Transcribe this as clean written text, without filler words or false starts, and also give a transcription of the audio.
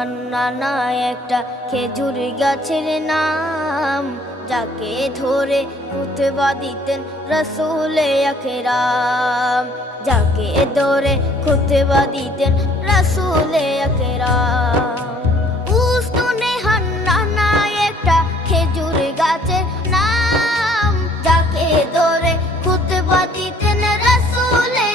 হান্নানা একটা খেজুর গাছের নাম, যাকে ধরে খুতবা দিতেন রাসূলে আকরাম, যাকে ধরে খুতবা দিতেন রাসূলে আকরাম। উস্তুনে হান্নানা একটা খেজুর গাছের নাম, যাকে ধরে খুতবা দিতেন রাসূলে